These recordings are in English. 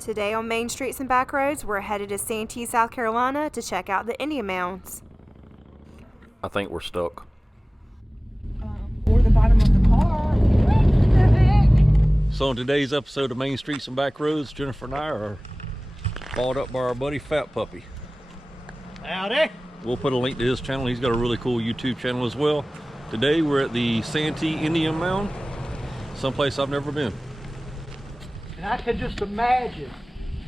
Today on Main Streets and Back Roads, we're headed to Santee, South Carolina to check out the Indian Mounds. I think we're stuck. Or the bottom of the car. What the heck? So in today's episode of Main Streets and Back Roads, Jennifer and I are followed up by our buddy Fat Puppy. Howdy. We'll put a link to his channel. He's got a really cool YouTube channel as well. Today we're at the Santee Indian Mound, someplace I've never been. And I can just imagine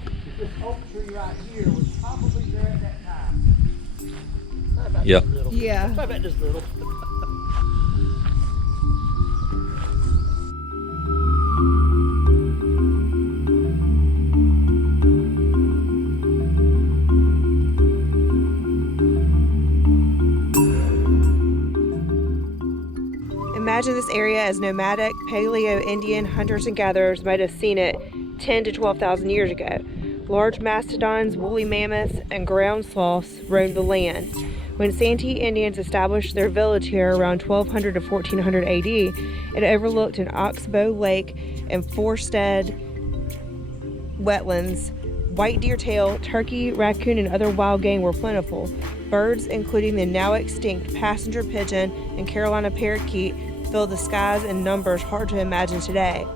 that this oak tree right here was probably there at that time. Not about Yeah. this little. Yeah. Not about this little. Imagine this area as nomadic Paleo-Indian hunters and gatherers might have seen it 10 to 12,000 years ago. Large mastodons, woolly mammoths, and ground sloths roamed the land. When Santee Indians established their village here around 1200 to 1400 AD, it overlooked an oxbow lake and forested wetlands. White deer tail, turkey, raccoon, and other wild game were plentiful. Birds, including the now extinct passenger pigeon and Carolina parakeet, filled the skies in numbers hard to imagine today.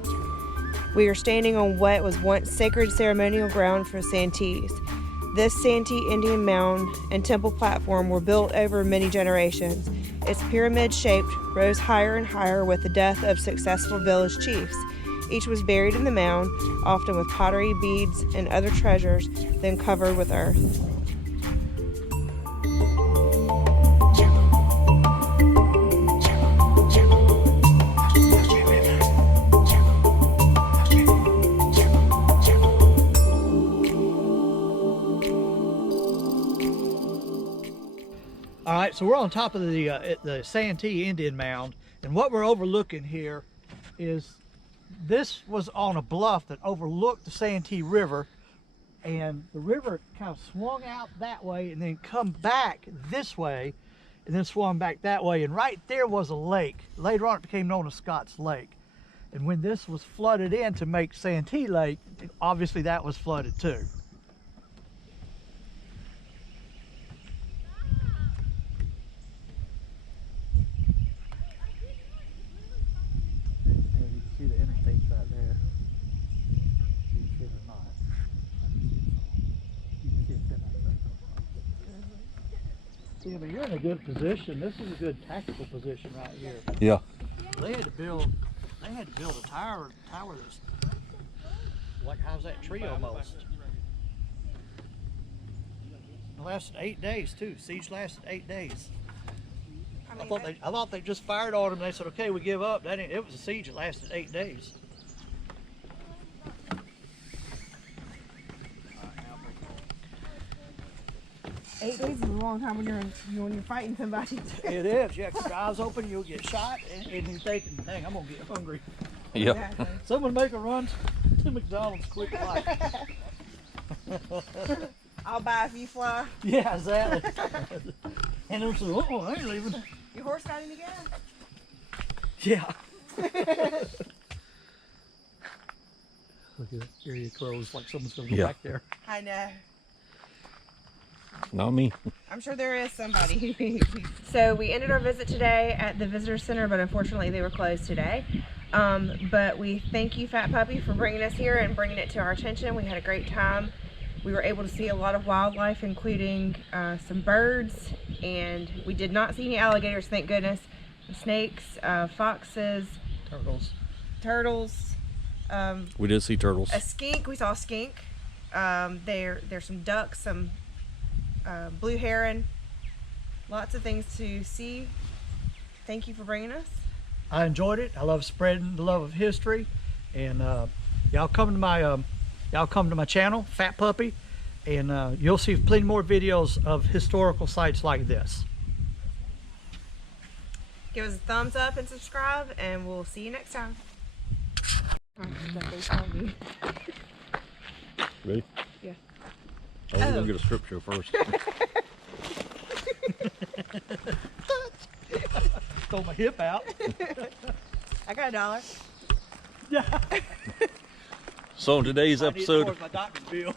We are standing on what was once sacred ceremonial ground for Santees. This Santee Indian Mound and temple platform were built over many generations. Its pyramid-shaped rose higher and higher with the death of successful village chiefs. Each was buried in the mound, often with pottery, beads, and other treasures, then covered with earth. All right, so we're on top of the Santee Indian Mound, and what we're overlooking here is this was on a bluff that overlooked the Santee River, and the river kind of swung out that way and then come back this way and then swung back that way, and right there was a lake. Later on it became known as Scott's Lake, and when this was flooded in to make Santee Lake, obviously that was flooded too. See the interstate's right there. You can see it or not. You can see it there. See, but you're in a good position. This is a good tactical position right here. Yeah. They had to build a tower that's like, how's that tree almost? It lasted 8 days too. Siege lasted 8 days. I thought they just fired on them and they said, okay, we give up. It was a siege that lasted 8 days. 8 days is a long time when you're fighting somebody. It is, yeah. Keep your eyes open, you'll get shot, and you're thinking, dang, I'm gonna get hungry. Yep. Exactly. Someone make a run to McDonald's quick like. I'll buy if you fly. Yeah, exactly. And they'll say, oh, I ain't leaving. Your horse got any gas? Yeah. Look at that area closed, like someone's gonna go Yeah. back there. I know. Not me. I'm sure there is somebody. So we ended our visit today at the visitor center, but unfortunately they were closed today. But we thank you, Fat Puppy, for bringing us here and bringing it to our attention. We had a great time. We were able to see a lot of wildlife, including some birds, and we did not see any alligators, thank goodness. Snakes, foxes, turtles. We did see turtles. A skink. We saw a skink. There's some ducks, some blue heron. Lots of things to see. Thank you for bringing us. I enjoyed it. I love spreading the love of history, and y'all come to my channel, Fat Puppy, and you'll see plenty more videos of historical sites like this. Give us a thumbs up and subscribe, and we'll see you next time. Ready? Yeah. Oh, we're gonna get a strip show first. Throw my hip out. I got $1. Yeah. So in today's I need episode, towards my doctor's bill.